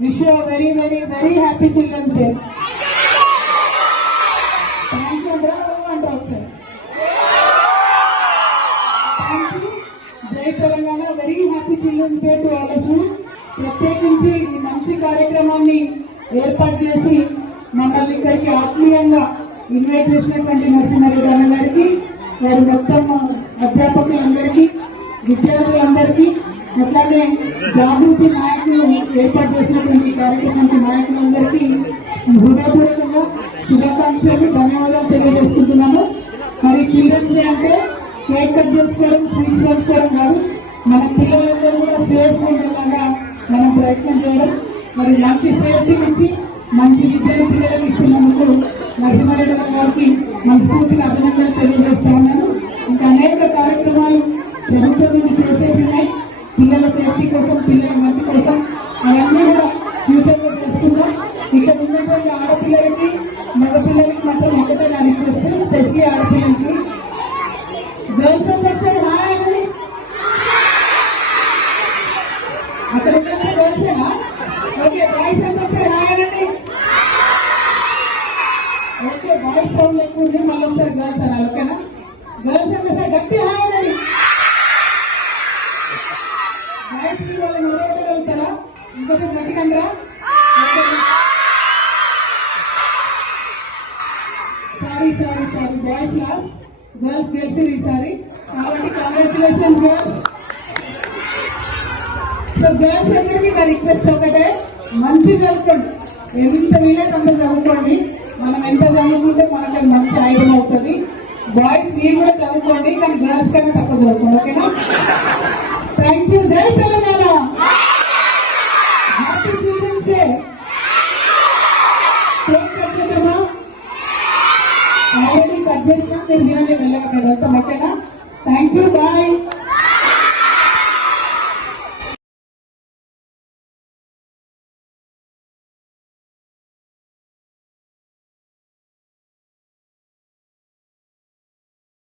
Wish you very very very happy children's day thank you ఒకసారి. Thank you జై Telangana very happy children's day to all of you ప్రత్యేకించి ఈ మంచి కార్యక్రమాన్ని ఏర్పాటు చేసి మమ్మల్ని ఇక్కడికి ఆత్మీయంగా ఇన్వైట్ చేసినటువంటి నరసింహారెడ్డి అన్న గారికి వారి మొత్తం అధ్యాపకులందరికీ విద్యార్థులందరికీ అట్లాగే జాగృతి నాయకులు ఏర్పాటు చేసినటువంటి కార్యక్రమానికి నాయకులందరికీ హృదయపూర్వకంగా శుభాకాంక్షలు ధన్యవాదాలు తెలియజేసుకుంటున్నాను మరి చిల్డ్రన్స్ డే అంటే కేక్ కట్ చేసుకోవడం స్వీట్స్ చేసుకోవడం కాదు మన పిల్లలందరూ కూడా సేఫ్ ఉండేలాగా మనం ప్రయత్నం చేయడం. మరి మంచి సేఫ్టీ నుంచి మంచి విద్యను పిల్లలకు ఇస్తున్నందుకు నరసింహారెడ్డి గారికి మనస్ఫూర్తిగా అభినందనలు తెలియజేస్తా ఉన్నాను. ఇంకా అనేక కార్యక్రమాలు ప్రభుత్వం చేసేసి ఉన్నాయి. పిల్లల సేఫ్టీ కోసం పిల్లల మంచి కోసం అవన్నీ కూడా ఫ్యూచర్లో చేసుకుందాం. ఇక్కడ ఉన్నటువంటి ఆడపిల్లలకి మగపిల్లలకి మాత్రం ఒకటే నా రిక్వెస్ట్ స్పెషలీ ఆడపిల్లలకి. గర్ల్స్ సెక్షన్ హాయ్ అక్కడ ఉన్న గర్ల్సేనా okay boys section hi okay boys sound ఎక్కువ ఉంది మళ్ళీ ఒకసారి గర్ల్స్ అనాలి ఓకేనా? గర్ల్స్ సెక్షన్ గట్టి హాయ్ అండి బాయ్స్కి వాళ్ళని నిలబెట్టగలుగుతారా ఇంకొకటి sorry sorry sorry boys last girls గెలిచారు ఈసారి కాబట్టి కంగ్రాచులేషన్ గర్ల్స్ సో గర్ల్స్ అందరికీ నా రిక్వెస్ట్ ఒకటే మంచి చదువుకోండి ఎంత వీలైతే అంత చదువుకోండి మనం ఎంత చదువుకుంటే మనకి అది మంచి ఐడియా అవుతుంది బాయ్స్ మీరు కూడా చదువుకోండి కానీ గర్ల్స్ కన్నా తక్కువ చదువుకోండి ఓకేనా? Thank you. జై Telangana. Happy children's day cake cut చేద్దామా ఆల్రెడీ కట్ చేసినా ఓకేనా థ్యాంక్ యూ బాయ్.